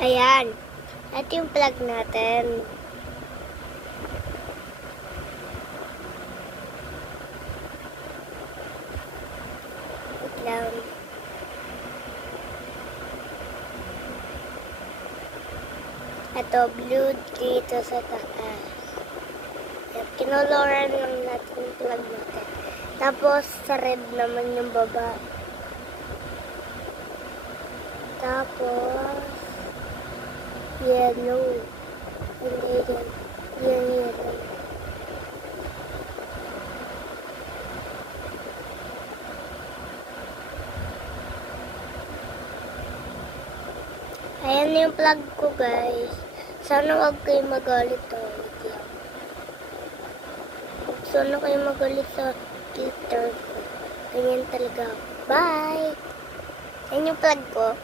Ayan. Ito yung plug natin. Wait lang. Ito, blue dito sa taas. At kinoloran lang natin yung plug natin. Tapos, sa red naman yung baba. Tapos, yellow. Hindi yan. Yan yellow. Ayan yung plug ko, guys. Sana wag kayo magalit, oh. Wait lang. Sana kayo magalit sa filter ko. Ganyan talaga. Bye! Ayan yung plug ko.